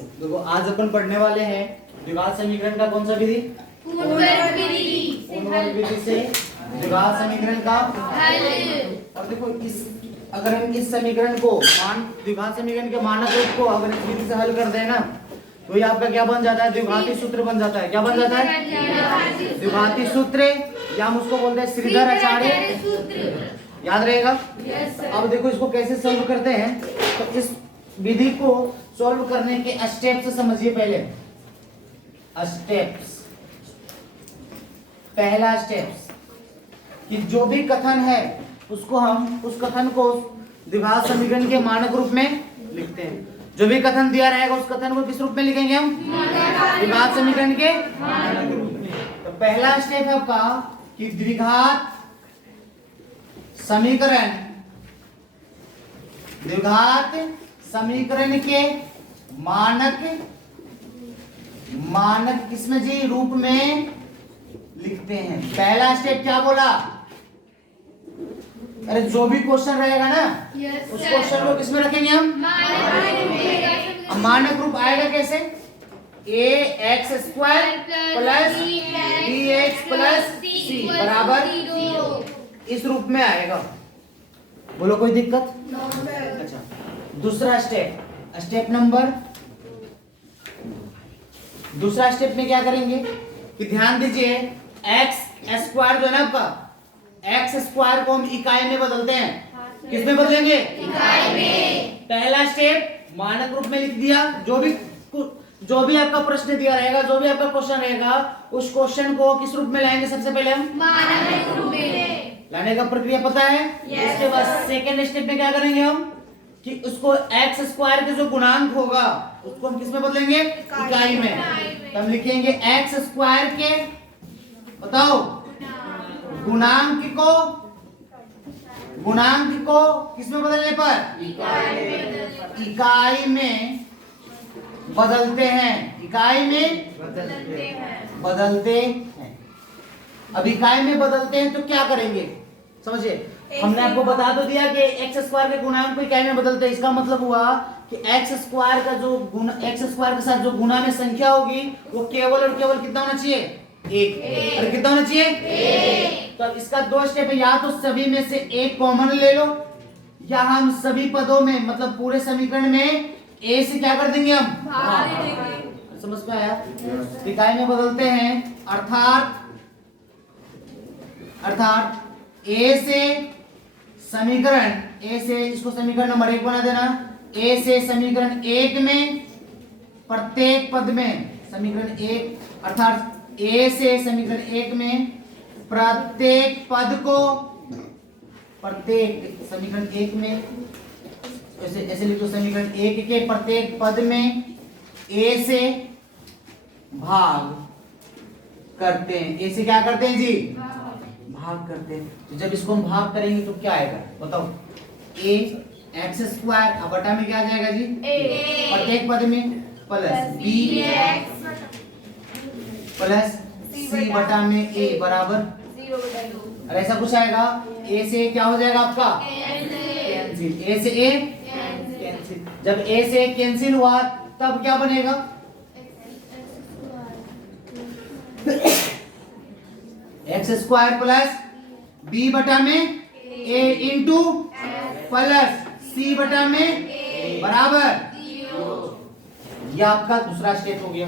देखो आज अपन पढ़ने वाले हैं द्विघात समीकरण का कौन सा विधि? पूर्ववर्ग विधि पूर्ववर्ग विधि से द्विघात समीकरण का हल। और देखो अगर हम इस समीकरण को द्विघात समीकरण के मानक रूप को अगर इस विधि से हल कर दें ना तो ये आपका क्या बन जाता है? द्विघाती सूत्र बन जाता है। क्या बन जाता है? द्विघाती सूत्र, या हम उसको बोलते हैं श्रीधर आचार्य सूत्र। याद रहेगा? अब देखो इसको कैसे सॉल्व करते हैं, तो इस विधि को सॉल्व करने के स्टेप्स समझिए। पहले स्टेप्स, पहला स्टेप्स कि जो भी कथन है उसको हम उस कथन को द्विघात समीकरण के मानक रूप में लिखते हैं। जो भी कथन दिया रहेगा उस कथन को किस रूप में लिखेंगे हम? द्विघात समीकरण के मानक रूप में। तो पहला स्टेप है आपका कि द्विघात समीकरण के मानक किसमें जी? रूप में लिखते हैं। पहला स्टेप क्या बोला? अरे जो भी क्वेश्चन रहेगा ना उस क्वेश्चन को किसमें रखेंगे हम? मानक रूप आएगा कैसे? ax² plus bx plus c बराबर इस रूप में आएगा। बोलो कोई दिक्कत? अच्छा, दूसरा स्टेप में क्या करेंगे कि ध्यान दीजिए, x² जो है ना आपका, x² को हम इकाई में बदलते हैं। किस में बदलेंगे? इकाई में। पहला स्टेप मानक रूप में लिख दिया। जो भी आपका प्रश्न दिया रहेगा, जो भी आपका क्वेश्चन रहेगा, उस क्वेश्चन को किस रूप में लाएंगे? सबसे पहले हम मानक रूप में लाने का प्रक्रिया पता है। इसके बाद सेकेंड स्टेप में क्या करेंगे हम कि उसको x² के जो गुणांक होगा उसको हम किस में बदलेंगे? इकाई में। तब लिखेंगे x² के, बताओ, गुणांक को किस में बदलने पर? इकाई में बदलते हैं। इकाई में बदलते हैं। अब इकाई में बदलते हैं तो क्या करेंगे समझिए। हमने आपको बता तो दिया कि x² के गुणांक को इकाई में बदलते हैं। इसका मतलब हुआ कि x² का जो x² के साथ जो गुणा में संख्या होगी वो केवल और केवल कितना होना चाहिए? एक। और कितना होना चाहिए? एक। तो इसका दो स्टेप है, या तो सभी में से एक कॉमन ले लो, या हम सभी पदों में मतलब पूरे समीकरण में a से क्या कर देंगे हम? समझ में आया? इकाई में बदलते हैं अर्थात a से इसको समीकरण नंबर 1 बना देना। a से समीकरण 1 में प्रत्येक पद में समीकरण 1 अर्थात a से समीकरण 1 में प्रत्येक पद को प्रत्येक समीकरण 1 में ऐसे लिखो, समीकरण 1 के प्रत्येक पद में a से भाग करते हैं। a से क्या करते हैं जी? भाग करते हैं। तो जब इसको हम भाग करेंगे तो क्या आएगा बताओ? a x² बटा में क्या आ जाएगा जी? प्रत्येक पद में प्लस b प्लस c बटा में a बराबर 0/2। और ऐसा कुछ आएगा। a से क्या हो जाएगा आपका? कैंसिल। a से a कैंसिल। जब a से a कैंसिल हुआ तब क्या बनेगा? x² प्लस b बटा में a इंटू प्लस c बटा में बराबर। यह आपका दूसरा स्टेप हो गया।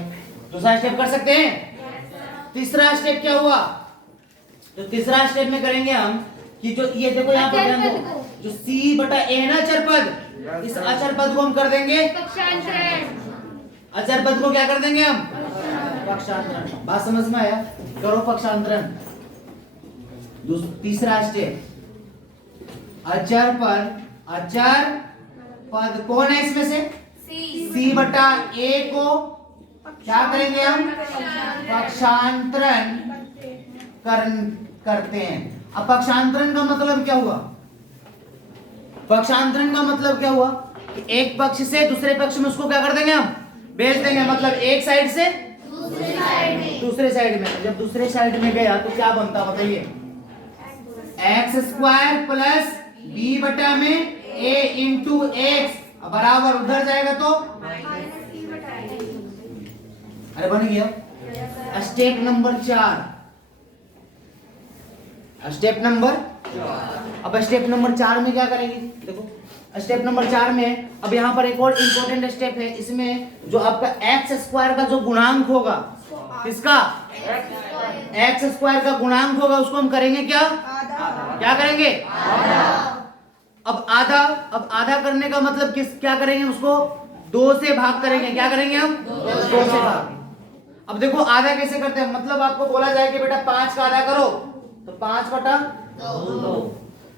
दूसरा स्टेप कर सकते हैं। तीसरा स्टेप क्या हुआ? तो तीसरा स्टेप में करेंगे हम कि जो ये देखो यहाँ पर ध्यान दो, जो c बटा a है ना अचर पद, इस अचर पद को हम कर देंगे अचर पद को क्या कर देंगे हम? पक्षांतरण। बात समझ में आया? करो पक्षांतरण। तीसरा स्टेप, अचर पद कौन है इसमें से? c बटा a को क्या करेंगे हम? पक्षांतरण करते हैं। अब पक्षांतरण का मतलब क्या हुआ? पक्षांतरण का मतलब क्या हुआ कि एक पक्ष से दूसरे पक्ष में उसको क्या कर देंगे हम? बेच देंगे। मतलब एक साइड से दूसरे साइड में। जब दूसरे साइड में गया तो क्या बनता बताइए? x² प्लस b बटा में a इंटू एक्स बराबर उधर जाएगा तो अरे बन गया। स्टेप नंबर 4, स्टेप नंबर, अब स्टेप नंबर 4 में क्या करेंगे? देखो स्टेप नंबर 4 में अब यहाँ पर एक और इंपॉर्टेंट स्टेप है। इसमें जो आपका एक्स स्क्वायर का जो गुणांक होगा, किसका? एक्स स्क्वायर का गुणांक होगा, उसको हम करेंगे क्या? क्या करेंगे? अब आधा करने का मतलब क्या करेंगे? उसको 2 से भाग करेंगे। क्या करेंगे हम? 2 से भाग। अब देखो आधा कैसे करते हैं, मतलब आपको बोला जाए कि बेटा 5 का आधा करो, तो 5/2।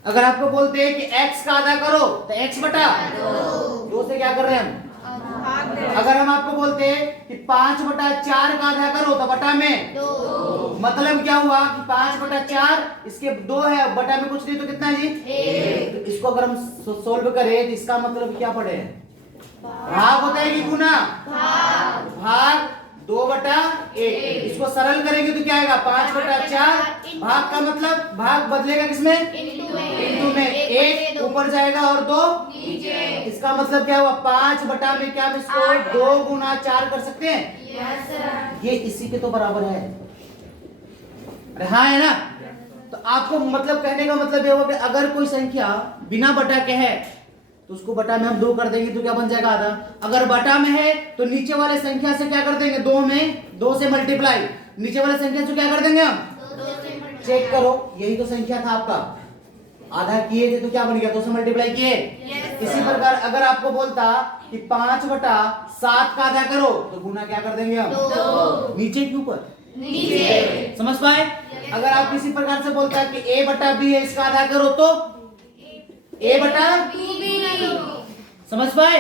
अगर आपको बोलते हैं कि x का आधा करो, तो x/2 से क्या कर रहे हैं हम? अगर हम आपको बोलते हैं कि 5/4 का आधा करो, तो बटा में 2। मतलब क्या हुआ कि 5/4, इसके 2 है, बटा में कुछ नहीं तो कितना जी? 1। तो इसको अगर हम सोल्व करें तो इसका मतलब क्या पड़े? भाग होता है कि गुना? भाग 2/1। इसको सरल करेंगे तो क्या आएगा? 5/4। भाग का मतलब भाग बदलेगा किसमें? इंटू में। 1 ऊपर जाएगा और 2 नीचे। इसका मतलब क्या हुआ? 5 बटा में क्या हम इसको 2 गुना 4 कर सकते हैं? Yes sir. ये इसी के तो बराबर है। अरे हाँ है ना? तो आपको मतलब कहने का मतलब ये हुआ कि अगर कोई संख्या बिना बटा के है तो उसको बटा में हम 2 कर देंगे तो क्या बन जाएगा? आधा। अगर बटा में है तो नीचे वाले संख्या से क्या कर देंगे? 2 से मल्टीप्लाई। नीचे वाले संख्या से क्या कर देंगे हम? 2 से मल्टीप्लाई। चेक करो, यही तो संख्या था आपका। आधा किए थे तो क्या बन गया? 2 से मल्टीप्लाई किए। इसी प्रकार अगर आपको बोलता कि 5/7 का आधा करो, तो गुना क्या कर देंगे हम? 2। नीचे के ऊपर नीचे। समझ पाए? अगर आप किसी प्रकार से बोलता है कि a/b है, इसका आधा करो, तो a/2। समझ पाए?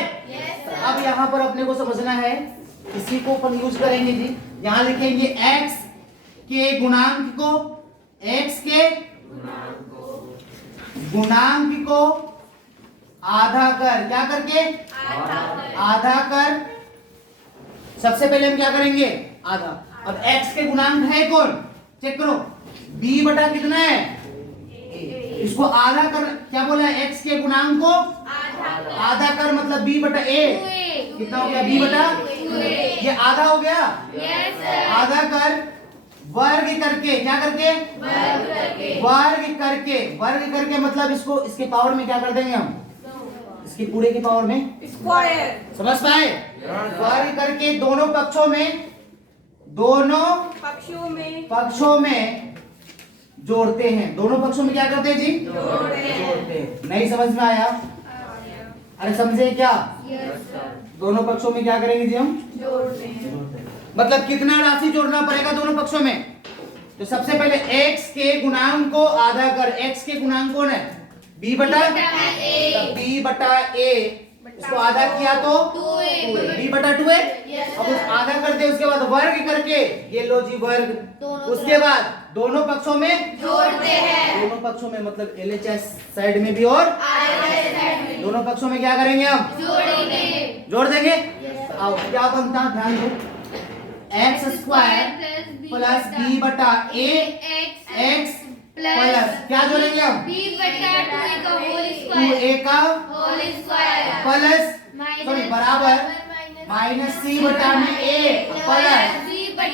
अब यहाँ पर अपने को समझना है, इसी को अपन यूज करेंगे जी। यहाँ लिखेंगे x के गुणांक को, x के गुणांक को आधा कर, क्या करके? आधा कर। सबसे पहले हम क्या करेंगे? आधा। अब x के गुणांक है कौन? चेक करो, b बटा कितना है? इसको आधा कर। क्या बोला है? x के गुणांक को आधा कर, मतलब b/a कितना हो गया? b/2। ये आधा हो गया। आधा कर, वर्ग करके, क्या करके? वर्ग करके मतलब इसको इसके पावर में क्या कर देंगे हम? इसके पूरे के पावर में स्क्वायर। समझ पाए? वर्ग करके दोनों पक्षों में जोड़ते हैं। दोनों पक्षों में क्या करते हैं जी? जोड़ते हैं। नहीं समझ में आया? अरे समझे क्या? दोनों पक्षों में क्या करेंगे जी? हम जोड़ते हैं। मतलब कितना राशि जोड़ना पड़ेगा दोनों पक्षों में? तो सबसे पहले x के गुणांक को आधा कर। x के गुणांक कौन है? b/a। इसको आधा किया तो 2a। अब उस आधा करते उसके बाद वर्ग करके, ये लो जी वर्ग। उसके बाद दोनों पक्षों में जोड़ते हैं। दोनों पक्षों में मतलब LHS साइड में भी और दोनों पक्षों में क्या करेंगे हम? जोड़ देंगे। अब क्या बनता है? ध्यान दो, x² plus b/a x plus क्या जोड़ेंगे हम? b/2a का होल स्क्वायर प्लस सॉरी बराबर माइनस c/a प्लस b/2a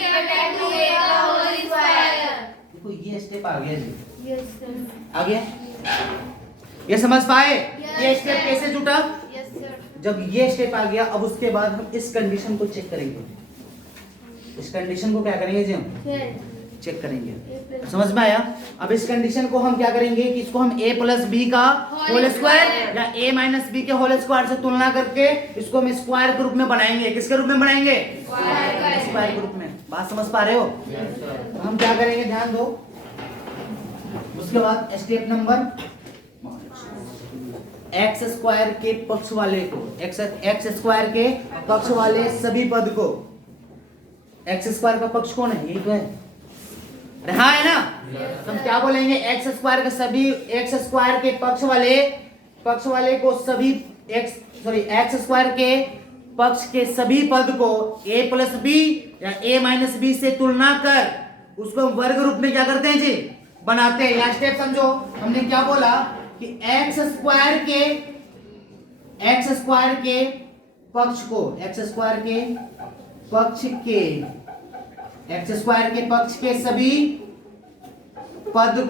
का होल स्क्वायर। देखो ये स्टेप आ गया जी। आ गया? ये समझ पाए? ये स्टेप कैसे जुटा? जब ये स्टेप आ गया, अब उसके बाद हम इस कंडीशन को चेक करेंगे। इस कंडीशन को क्या करेंगे जी? हम चेक करेंगे। समझ में आया? अब इस कंडीशन को हम क्या करेंगे कि इसको हम a + b का होल स्क्वायर या a - b के होल स्क्वायर से तुलना करके इसको हम स्क्वायर के रूप में बनाएंगे। किसके रूप में बनाएंगे? स्क्वायर के रूप में। बात समझ पा रहे हो? तो हम क्या करेंगे? ध्यान दो। उसके बाद स्टेप नंबर x² के पक्ष वाले को, x² के पक्ष वाले सभी पद को, x² का पक्ष कौन है? यही तो है। हाँ है ना? तो हम क्या बोलेंगे? x² के सभी x² के पक्ष वाले को सभी x² के पक्ष के सभी पद को a + b या a - b से तुलना कर उसको वर्ग रूप में क्या करते हैं जी? बनाते हैं। यहाँ स्टेप समझो, हमने क्या बोला कि x² के पक्ष को, x² के पक्ष के एक्स स्क्वायर के पक्ष के सभी पद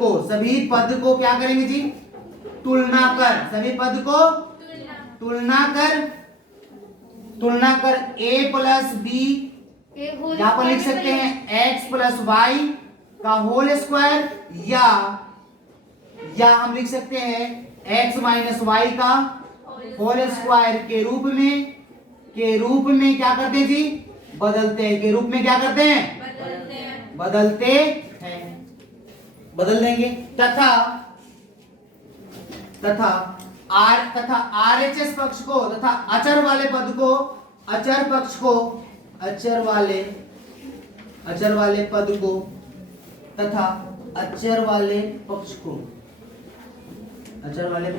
को क्या करेंगे जी? तुलना कर, सभी पद को तुलना कर a प्लस बी, यहां पर लिख सकते हैं x प्लस वाई का होल स्क्वायर, या हम लिख सकते हैं x माइनस वाई का होल स्क्वायर के रूप में क्या करते हैं जी? बदलते हैं। के रूप में क्या करते हैं? बदलते हैं। बदल देंगे। तथा RHS पक्ष को तथा अचर वाले पद को, अचर वाले पद को तथा अचर वाले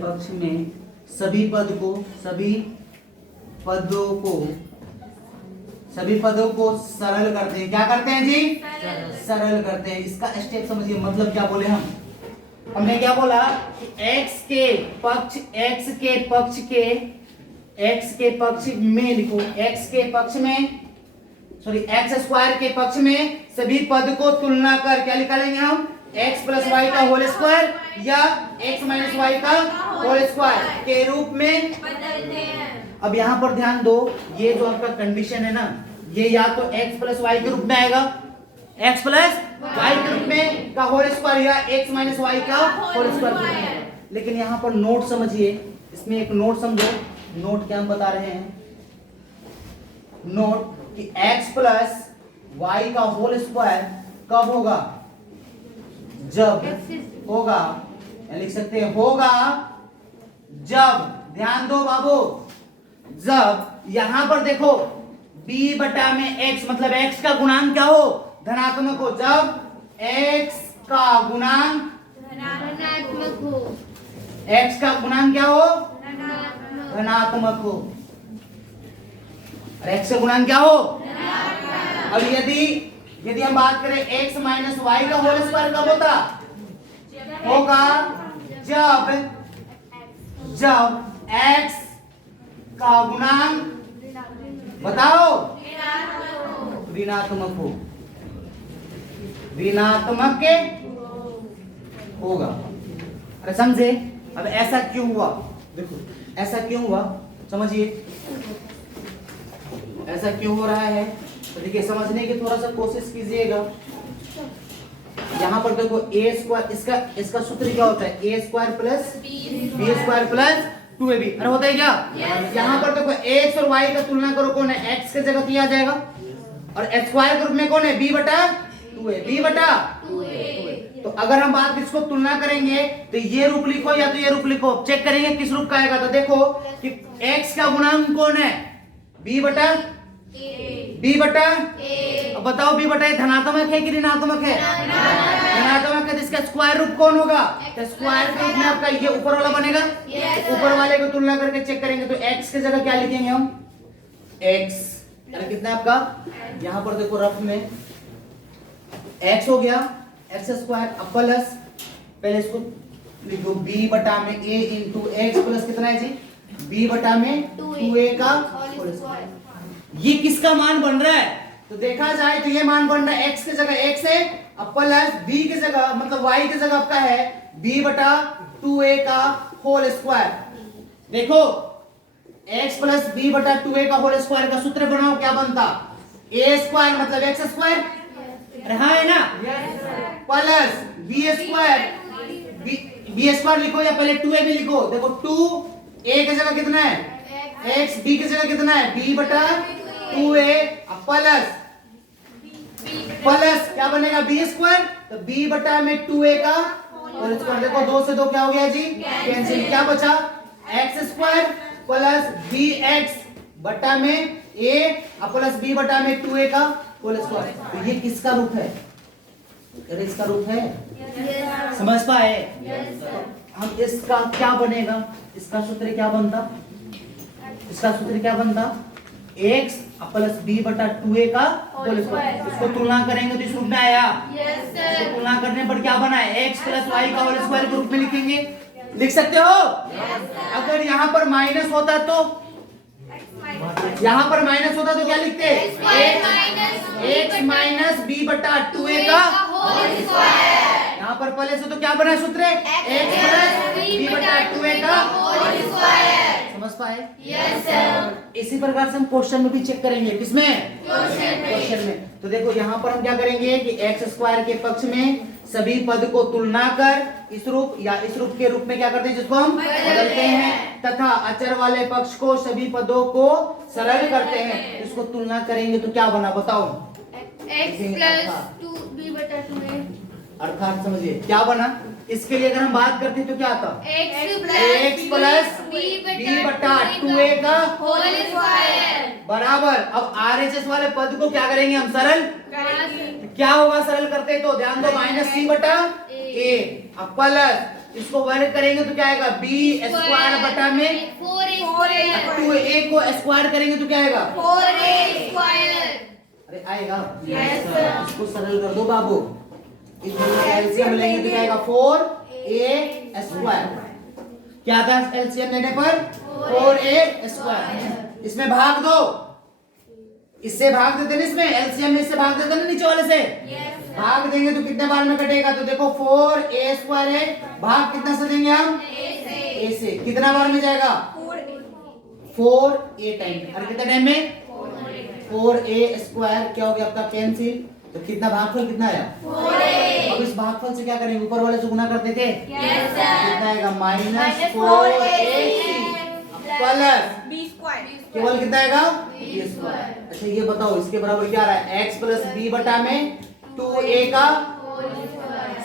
पक्ष में सभी पदों को सरल करते हैं। क्या करते हैं जी? सरल करते हैं। इसका स्टेप समझिए, मतलब क्या बोले हमने क्या बोला कि x के पक्ष में लिखो, x स्क्वायर के पक्ष में सभी पद को तुलना कर क्या निकालेंगे हम? x प्लस वाई का होल स्क्वायर या x माइनस वाई का होल स्क्वायर के रूप में बदलते हैं। अब यहाँ पर ध्यान दो, ये जो आपका कंडीशन है ना, ये या तो x प्लस वाई के रूप में आएगा, x प्लस वाई के रूप में का होल स्क्वायर, या x माइनस वाई का होल स्क्वायर। लेकिन यहाँ पर नोट समझिए, इसमें एक नोट समझो। नोट क्या हम बता रहे हैं? नोट कि x प्लस वाई का होल स्क्वायर कब होगा? जब होगा, लिख सकते हैं होगा जब, ध्यान दो बाबू, जब यहां पर देखो b बटा में x, मतलब x का गुणांक क्या हो? धनात्मक हो। जब x का गुणांक धनात्मक हो, x का गुणांक क्या हो? धनात्मक हो। और x का गुणांक क्या हो? अब यदि हम बात करें x माइनस वाई का होल स्क्वायर कब होता? होगा जब x का गुणांक बताओ ऋणात्मक हो, ऋणात्मक के होगा। अरे समझे? अब ऐसा क्यों हुआ? देखो ऐसा क्यों हुआ, समझिए ऐसा क्यों हो रहा है। तो देखिए समझने की थोड़ा सा कोशिश कीजिएगा। यहाँ पर देखो a स्क्वायर, इसका सूत्र क्या होता है? a square plus b square plus 2ab। अरे होता है क्या? यहाँ पर देखो x और y का तुलना करो, कौन है? x के जगह किया जाएगा, और h स्क्वायर के रूप में कौन है? b बटा 2a। तो अगर हम बात इसको तुलना करेंगे तो ये रूप लिखो या तो ये रूप लिखो, चेक करेंगे किस रूप का आएगा। तो देखो कि x का गुणांक कौन है? b बटा अब बताओ b बटा धनात्मक है कि ऋणात्मक है? धनात्मक है। तो इसका स्क्वायर रूप कौन होगा? तो स्क्वायर के रूप में आपका ये ऊपर वाला बनेगा। ऊपर वाले को तुलना करके चेक करेंगे तो x के जगह क्या लिखेंगे हम? x, अरे कितना है आपका? यहाँ पर देखो रफ में x हो गया x स्क्वायर, अब प्लस, पहले इसको लिखो b बटा में a इंटू x प्लस कितना है जी? b बटा में 2a का होल स्क्वायर। ये किसका मान बन रहा है? तो देखा जाए तो ये मान बन रहा है x के जगह x है, अब प्लस b के जगह मतलब y के जगह आपका है b बटा 2a का होल स्क्वायर। देखो x प्लस b बटा 2a का होल स्क्वायर का सूत्र बनाओ, क्या बनता? a स्क्वायर मतलब x स्क्वायर, रहा है ना, प्लस b स्क्वायर लिखो या पहले 2a भी लिखो। देखो 2a की जगह कितना है? x, b की जगह कितना है? b बटा 2a, प्लस क्या बनेगा? b स्क्वायर, तो b बटा में 2a का होल स्क्वायर। देखो 2 से 2 क्या हो गया जी? कैंसिल। क्या बचा? x स्क्वायर प्लस bx बटा में a प्लस b बटा में 2a का होल स्क्वायर। तो ये किसका रूप है? अरे इसका रूप है, समझ पाए? हम इसका क्या बनेगा? इसका सूत्र क्या बनता? इसका सूत्र क्या बनता? x प्लस b बटा 2a का होल स्क्वायर। इसको तुलना करेंगे तो इस रूप में आया। इसको तुलना करने पर क्या बना है? x प्लस y का होल स्क्वायर के रूप में लिखेंगे, लिख सकते हो। अगर यहाँ पर माइनस होता तो, यहाँ पर माइनस होता तो क्या लिखते? x माइनस बी बटा 2a का होल स्क्वायर। यहाँ पर पहले से तो क्या बना सूत्र x प्लस बी बटा 2a का होल स्क्वायर। समझ पाए? Yes sir. इसी प्रकार से हम क्वेश्चन में भी चेक करेंगे। किसमें? क्वेश्चन में। तो देखो यहाँ पर हम क्या करेंगे कि एक्स स्क्वायर के पक्ष में सभी पद को तुलना कर इस रूप या इस रूप के रूप में क्या करते हैं जिसको हम बदलते हैं तथा अचर वाले पक्ष को सभी पदों को सरल करते हैं। इसको तुलना करेंगे तो क्या बना बताओ? x प्लस 2b बटा 2a। अर्थात समझिए क्या बना। इसके लिए अगर हम बात करते हैं तो क्या आता? x प्लस b बटा 2a का होल स्क्वायर। बराबर। अब RHS वाले पद को क्या करेंगे हम? सरल। क्या होगा सरल करते तो? ध्यान दो, माइनस सी बटा ए। अब प्लस इसको वर्ग करेंगे तो क्या आएगा? बी स्क्वायर बटा में 4a 2a को स्क्वायर करेंगे तो क्या आएगा? 4a square. अरे आएगा। Yes, sir. इसको सरल कर दो बाबू। इस दोनों का एलसीएम लेंगे तो क्या आएगा? 4a square. क्या था एलसीएम लेने पर? 4a square. इसमें भाग दो, इससे भाग देते ना, इसमें एलसीएम में इससे भाग देते ना नीचे वाले से। भाग देंगे तो कितने बार में कटेगा? तो देखो 4a स्क्वायर है, भाग कितना से देंगे हम? a से। कितना बार में जाएगा? 4a time. और कितने टाइम में? 4a square. क्या हो गया आपका? कैंसिल। तो कितना भागफल कितना आया? 4a। अब इस भागफल से क्या करेंगे? ऊपर वाले से गुना करते थे। कितना आएगा? Minus 4ac plus b square. केवल कितना आएगा? b square. अच्छा ये बताओ इसके बराबर क्या आ रहा है? x प्लस b बटा में 2a का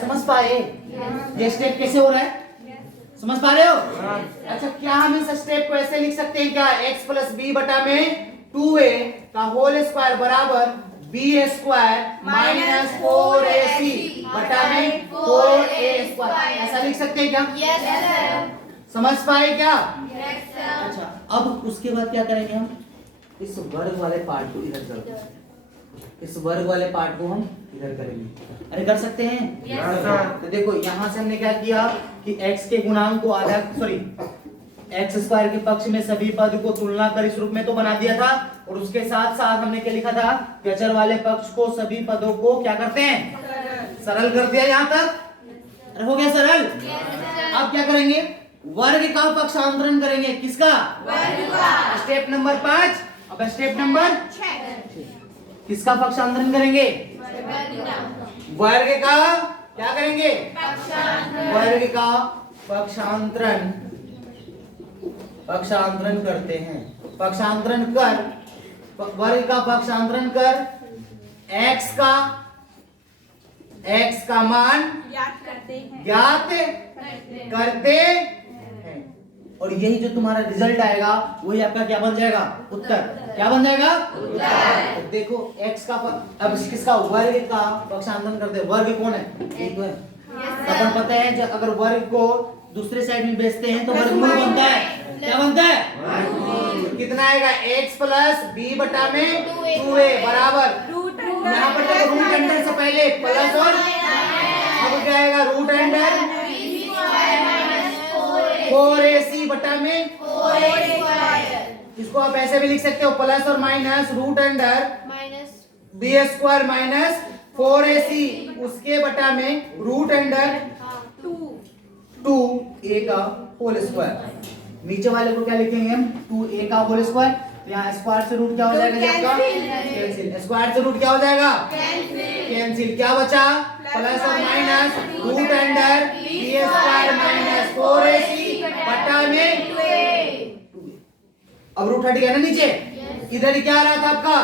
समझ पाए? ये स्टेप कैसे हो रहा है? समझ पा रहे हो? अच्छा क्या हम इस स्टेप को ऐसे लिख सकते हैं क्या? x प्लस b बटा में 2a का होल स्क्वायर बराबर b स्क्वायर माइनस 4ac बटा में 4a स्क्वायर। ऐसा लिख सकते हैं क्या? Yes sir. समझ पाए क्या? Yes sir. अच्छा अब उसके बाद क्या करेंगे हम? इस वर्ग वाले पार्ट को इधर कर दो। इस वर्ग वाले पार्ट को हम इधर करेंगे। अरे कर सकते हैं? Yes, sir. तो देखो यहाँ से हमने क्या किया कि x के गुणांक को आधा x स्क्वायर के पक्ष में सभी पद को तुलना कर इस रूप में तो बना दिया था, और उसके साथ साथ हमने क्या लिखा था कि अचर वाले पक्ष को सभी पदों को क्या करते हैं? सरल कर दिया यहाँ तक। अरे हो गया सरल। अब क्या करेंगे? वर्ग का पक्षांतरण करेंगे। किसका? वर्ग का। Step number 5। अब स्टेप नंबर 6 किसका पक्षांतरण करेंगे? वर्ग का। क्या करेंगे? वर्ग का पक्षांतरण करते हैं। पक्षांतरण कर, वर्ग का पक्षांतरण कर x का मान याद करते हैं। ज्ञात करते हैं, और यही जो तुम्हारा रिजल्ट आएगा वही आपका क्या बन जाएगा? उत्तर। क्या बन जाएगा? उत्तर। तो देखो x का अब किसका? वर्ग का पक्षांतरण करते हैं। वर्ग कौन है? एक तो है। अपन पता है जब अगर वर्ग को दूसरे साइड में बेचते हैं तो वर्गमूल बनता है। क्या बनता है? तो कितना आएगा? x प्लस b बटा में 2a बराबर यहाँ पर देखो रूट अंडर से पहले प्लस, और अब क्या आएगा? रूट अंडर 4ac बटा में 4a। इसको आप ऐसे भी लिख सकते हो, प्लस और minus root under b square minus 4ac उसके बटा में रूट अंडर 2a का होल स्क्वायर। नीचे वाले को क्या लिखेंगे हम? 2a का होल स्क्वायर। यहाँ स्क्वायर से रूट क्या हो जाएगा जी आपका? कैंसिल। स्क्वायर से रूट क्या हो जाएगा? कैंसिल। क्या बचा? प्लस और minus root under b square minus 4ac बटा में 2a। अब रूट हट गया ना नीचे। इधर क्या आ रहा था आपका?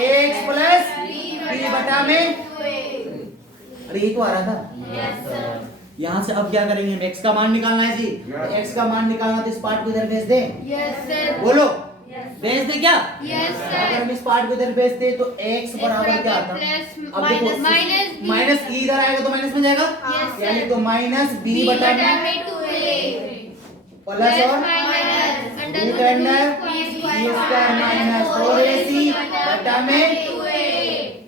x प्लस b बटा में। अरे ये तो आ रहा था। यहाँ से अब क्या करेंगे? हम x का मान निकालना है जी। x का मान निकालना तो इस पार्ट को इधर भेज दे। बोलो भेज दे क्या? अगर हम इस पार्ट को इधर भेज दे तो x बराबर क्या आता? अब देखो माइनस e इधर आएगा तो माइनस में जाएगा, यानी तो माइनस b बटा में प्लस और root under b square minus 4ac बटा में।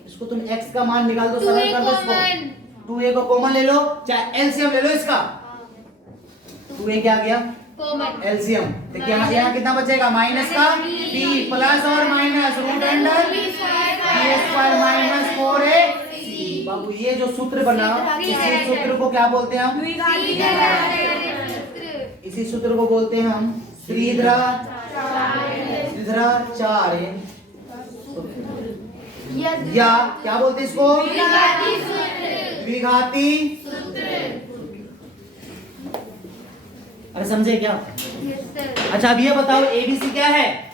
इसको तुम x का मान निकाल दो, सरल कर दो इसको। 2a को कॉमन ले लो, चाहे एलसीएम ले लो इसका। 2a क्या आ गया? एलसीएम। देखिए यहाँ कितना बचेगा? माइनस का b प्लस और minus root under b square minus ये जो सूत्र बना, इसी सूत्र को क्या बोलते हैं हम? इसी सूत्र को बोलते हैं हम श्रीधराचार्य या क्या बोलते हैं इसको? द्विघाती सूत्र। अरे समझे क्या? अच्छा अब ये बताओ एबीसी क्या है?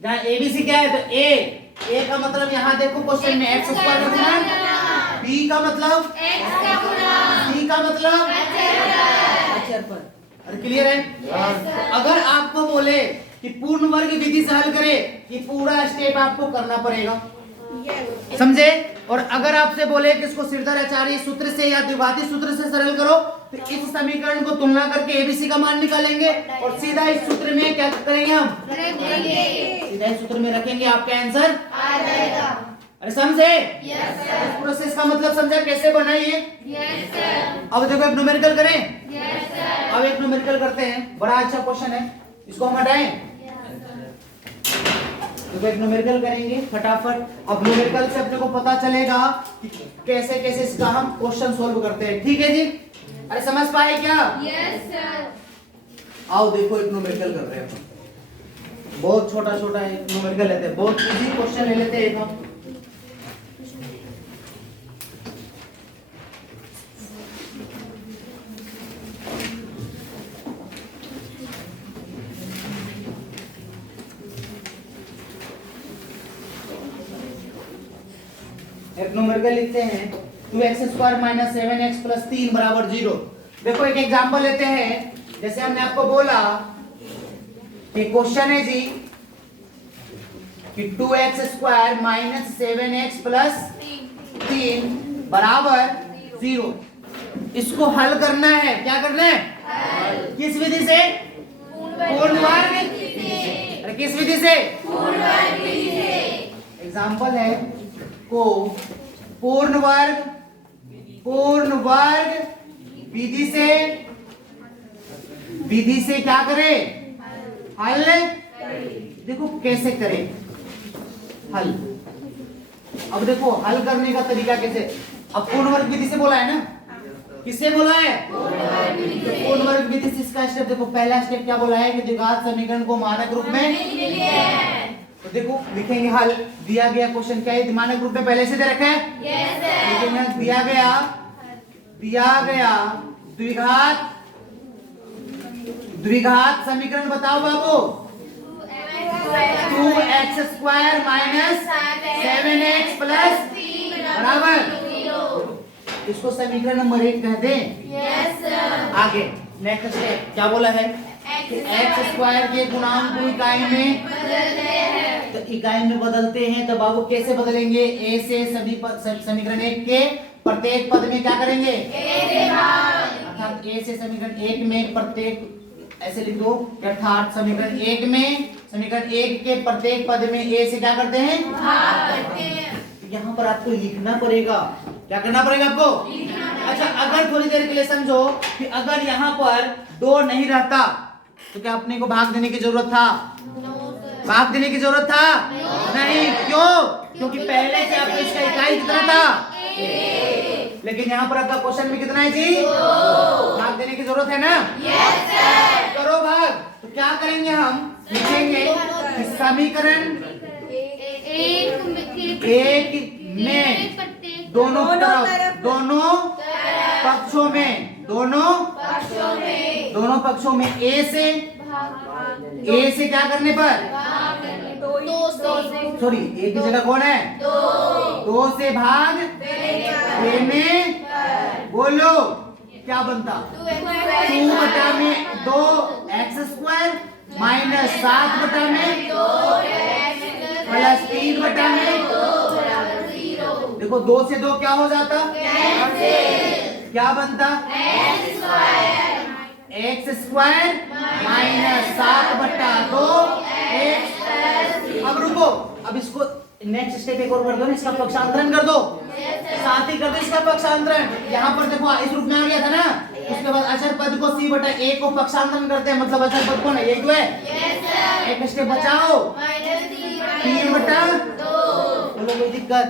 जहाँ एबीसी क्या है तो ए का मतलब यहाँ देखो क्वेश्चन में एक्स स्क्वायर का गुणन, बी का मतलब सी का मतलब अक्षर पर। अरे क्लियर है? अगर आपको बोले कि पूर्ण वर्ग विधि से हल करे, ये पूरा स्टेप आपको करना पड़ेगा, समझे? और अगर आपसे बोले कि इसको श्रीधराचार्य सूत्र से या द्विघाती सूत्र से सरल करो, तो इस समीकरण को तुलना करके एबीसी का मान निकालेंगे और सीधा इस सूत्र में क्या करेंगे हम? सीधा इस सूत्र में रखेंगे, आपका आंसर आ जाएगा। अरे समझे? Yes sir. इस प्रोसेस का मतलब समझा कैसे बनाइए? Yes sir. अब देखो एक न्यूमेरिकल करें? Yes sir. अब एक न्यूमेरिकल करते हैं, बड़ा अच्छा क्वेश्चन है, इसको हम हटाएं। तो एक न्यूमेरिकल करेंगे फटाफट। अब न्यूमेरिकल से अपने को पता चलेगा कि कैसे कैसे इसका हम क्वेश्चन सोल्व करते हैं, ठीक है जी? अरे समझ पाए क्या? Yes sir. आओ देखो एक न्यूमेरिकल कर रहे हैं, बहुत छोटा छोटा एक न्यूमेरिकल लेते हैं, बहुत इजी क्वेश्चन ले लेते हैं एक हम। एक न्यूमेरिकल लिखते हैं 2x² - 7x + 3 = 0। देखो एक एग्जांपल लेते हैं, जैसे हमने आपको बोला कि क्वेश्चन है जी कि 2x² - 7x + 3 = 0। इसको हल करना है, क्या करना है? किस विधि से? पूर्ण वर्ग विधि से। अरे किस विधि से? पूर्ण वर्ग विधि से। एग्जांपल है को पूर्ण वर्ग विधि से क्या करें? हल। देखो कैसे करें हल। अब देखो हल करने का तरीका कैसे? अब पूर्ण वर्ग विधि से बोला है ना, किससे बोला है? पूर्ण वर्ग विधि से। इसका स्टेप देखो, पहला स्टेप क्या बोला है कि द्विघात समीकरण को मानक रूप में, तो देखो लिखेंगे हल। दिया गया क्वेश्चन क्या है? मानक रूप में पहले से दे रखा है? Yes sir. लेकिन दिया गया द्विघात समीकरण बताओ बाबू। 2x² - 7x + 3 = इसको समीकरण नंबर 1 कहते हैं। Yes sir. आगे नेक्स्ट स्टेप क्या बोला है? x² के गुणांक को इकाई में बदलते हैं, तो इकाई में बदलते हैं तो बाबू कैसे बदलेंगे? a से सभी समीकरण 1 के प्रत्येक पद में क्या करेंगे? a से भाग। अर्थात a से समीकरण 1 में प्रत्येक, ऐसे लिख दो, अर्थात समीकरण 1 के प्रत्येक पद में a से क्या करते हैं? भाग करते हैं। यहाँ पर आपको लिखना पड़ेगा, क्या करना पड़ेगा आपको? अच्छा अगर थोड़ी देर के लिए समझो कि अगर यहाँ पर 2 नहीं रहता तो क्या अपने को भाग देने की जरूरत था? भाग देने की जरूरत था? नहीं। क्यों? क्योंकि पहले से आपको इसका इकाई कितना था? लेकिन यहाँ पर आपका क्वेश्चन में कितना है जी? भाग देने की जरूरत है ना? Yes sir. करो भाग। तो क्या करेंगे हम? लिखेंगे कि समीकरण 1 में दोनों पक्षों में a से क्या करने पर? सॉरी, एक की जगह कौन है? 2 से भाग देने। बोलो क्या बनता? 2/2x² - 7/2 + 3/2। देखो 2 से 2 क्या हो जाता? क्या बनता? x² - 7/2 x। अब रुको, अब इसको नेक्स्ट स्टेप एक और कर दो ना, इसका पक्षांतरण कर दो। साथ ही कर दो इसका पक्षांतरण। यहाँ पर देखो इस रूप में आ गया था ना, उसके बाद अचर पद को c/a को पक्षांतरण करते हैं, मतलब अचर पद कौन है? ये क्यों है? एक स्टेप बचाओ, 3/2। बोलो कोई दिक्कत?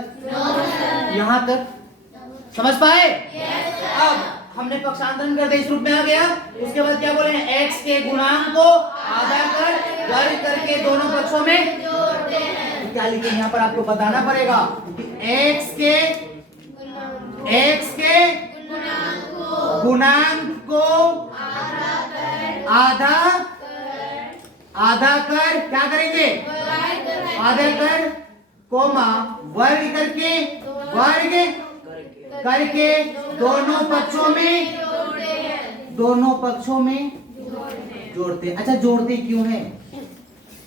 यहाँ तक समझ पाए? अब हमने पक्षांतरण कर दिया, इस रूप में आ गया। उसके बाद क्या बोले, x के गुणांक को आधा कर वर्ग करके दोनों पक्षों में जोड़ते हैं। तो क्या लिखे यहाँ पर आपको बताना पड़ेगा कि x के गुणांक को आधा कर क्या करेंगे, आधा कर कोमा वर्ग करके दोनों पक्षों में जोड़ते हैं। अच्छा, जोड़ते क्यों है?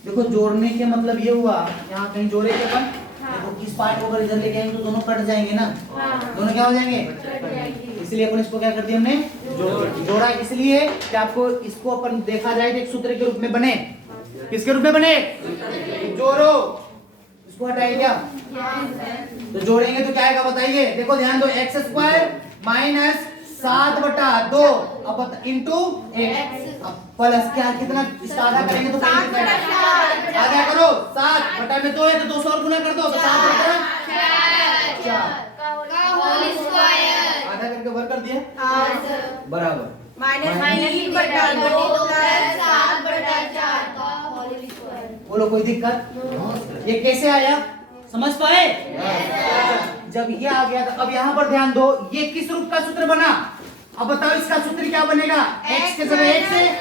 देखो, जोड़ने के मतलब ये हुआ, यहाँ कहीं जोड़े के अपन देखो इस पार्ट को अगर इधर लेके आएंगे तो दोनों कट जाएंगे ना, दोनों क्या हो जाएंगे, इसलिए अपन इसको क्या कर दिया हमने, जोड़ा। इसलिए कि आपको इसको अपन देखा जाए तो एक सूत्र के रूप में बने। किसके रूप में बने? जोड़ो। इसको हटाइए क्या? तो जोड़ेंगे तो क्या आएगा बताइए। देखो ध्यान दो, एक्स स्क्वायर माइनस 7/2 अब इंटू एक्स, अब प्लस क्या कितना, इसका आधा करेंगे तो आधा करो, 7/2 है तो 200 और गुना कर दो तो 7/4 आधा करके वर्ग कर दिया बराबर बोलो कोई दिक्कत? ये कैसे आया, समझ पाए? जब ये आ गया तो अब यहाँ पर ध्यान दो, ये किस रूप का सूत्र बना? अब बताओ इसका सूत्र क्या बनेगा? x के जगह x है,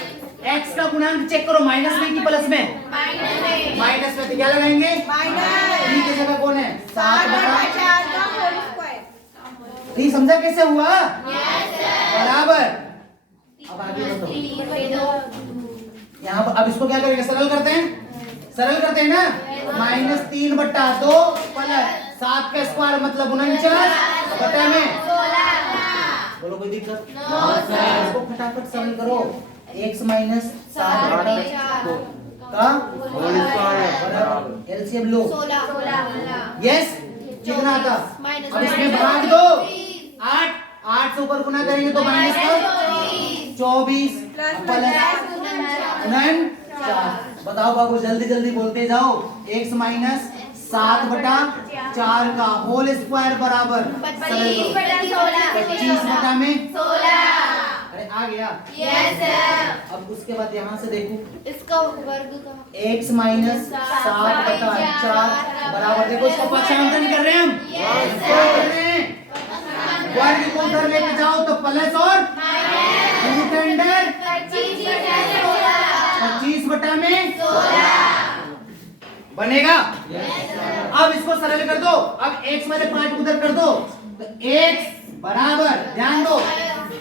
x का गुणांक चेक करो, माइनस में कि प्लस में? माइनस में। तो क्या लगाएंगे? माइनस की जगह कौन है? 7/4 का होल स्क्वायर। ये समझा कैसे हुआ? बराबर। अब आगे बताओ, यहाँ पर अब इसको क्या करेंगे, सरल करते हैं ना। -3/2 प्लस 7 का स्क्वायर मतलब 49 बटा में बोलो कोई दिक्कत? इसको फटाफट सरल करो, x माइनस 7/2 का होल स्क्वायर एलसीएम लो 16। यस, कितना आता? अब इसमें भाग दो, 8 से ऊपर गुना करेंगे तो माइनस का 24 प्लस 49। बताओ बाबू, जल्दी जल्दी बोलते जाओ। x माइनस 7/4 का होल स्क्वायर बराबर 25 बटा में 16। अरे आ गया? Yes sir. अब उसके बाद यहाँ से देखो, इसका वर्ग का x माइनस 7/4 बराबर, देखो इसको पक्षांतरण कर रहे हैं हम। वर्ग को उधर लेके जाओ तो प्लस और रूट अंडर 25 बटा में 16 बनेगा। अब इसको सरल कर दो, अब x वाले पार्ट उधर कर दो तो x बराबर, ध्यान दो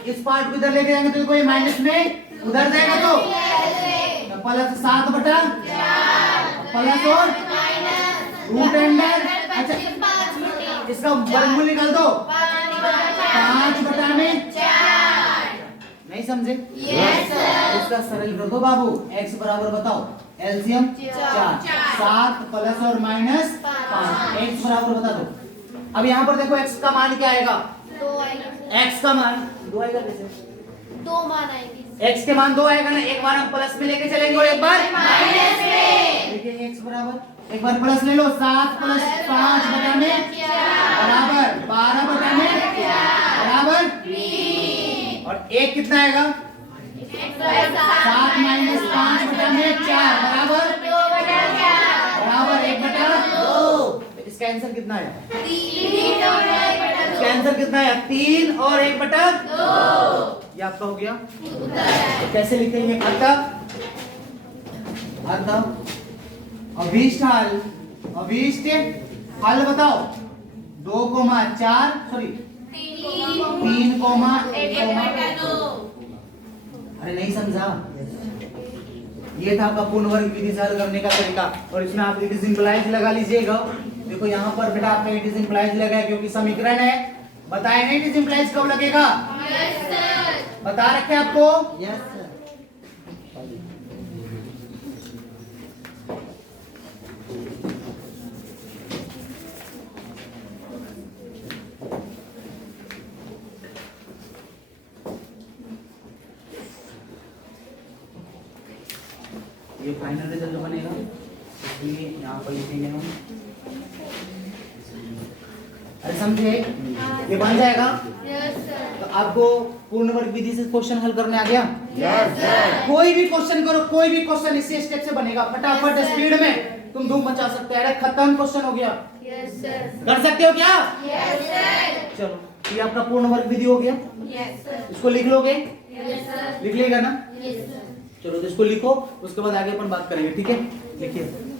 इस पार्ट को इधर लेके जाएंगे तो देखो ये माइनस में उधर जाएगा तो प्लस 7/4 प्लस और रूट अंडर, अच्छा इसका वर्गमूल निकाल दो 5 बटा में 4। नहीं समझे? इसका सरल कर दो बाबू, x बराबर बताओ एलसीएम 4, 7 प्लस और माइनस 5, x बराबर बता दो। अब यहाँ पर देखो x का मान क्या आएगा? 2 आएगा। x का मान 2 आएगा कैसे? 2 मान आएगी। x के मान 2 आएगा ना, एक बार हम प्लस में लेके चलेंगे और एक बार माइनस में। देखिए x बराबर, एक बार प्लस ले लो, 7 प्लस 5 बटा में 4 बराबर 12 बटा में 4 बराबर 3। और एक कितना आएगा? 7 माइनस 5 बटा में 4 बराबर 2 बटा 4 बराबर 1 बटा 2। इसका आंसर कितना है? 3 और 1 बटा 2। इसका आंसर कितना है? 3 और 1 बटा 2। ये आपका हो गया। तो कैसे लिखेंगे? अभिष्ट हल बताओ। 2,4 सॉरी 3,1,2। अरे नहीं समझा? ये था आपका पूर्ण वर्ग विधि से हल करने का तरीका, और इसमें आप इट इज इंप्लाइज लगा लीजिएगा। देखो यहाँ पर बेटा आपका इट इज इंप्लाइज लगा है क्योंकि समीकरण है। बताए नहीं इट इज इंप्लाइज कब लगेगा? Yes sir. बता रखे आपको? Yes sir. ये फाइनल रिजल्ट बनेगा, इसलिए यहाँ पर लिखेंगे हम अरे समझे? ये बन जाएगा। Yes, sir. तो आपको पूर्ण वर्ग विधि से क्वेश्चन हल करने आ गया? Yes, sir. कोई भी क्वेश्चन करो, कोई भी क्वेश्चन इसी स्टेप से बनेगा, फटाफट Yes, sir. स्पीड में तुम धूम मचा सकते हैं। अरे खत्म क्वेश्चन हो गया। Yes, sir. कर सकते हो क्या? Yes, sir. चलो, ये आपका पूर्ण वर्ग विधि हो गया। Yes, sir. इसको लिख लोगे? Yes, sir. लिख लेगा ना? Yes, sir. चलो तो इसको लिखो, उसके बाद आगे अपन बात करेंगे, ठीक है? लिखिए।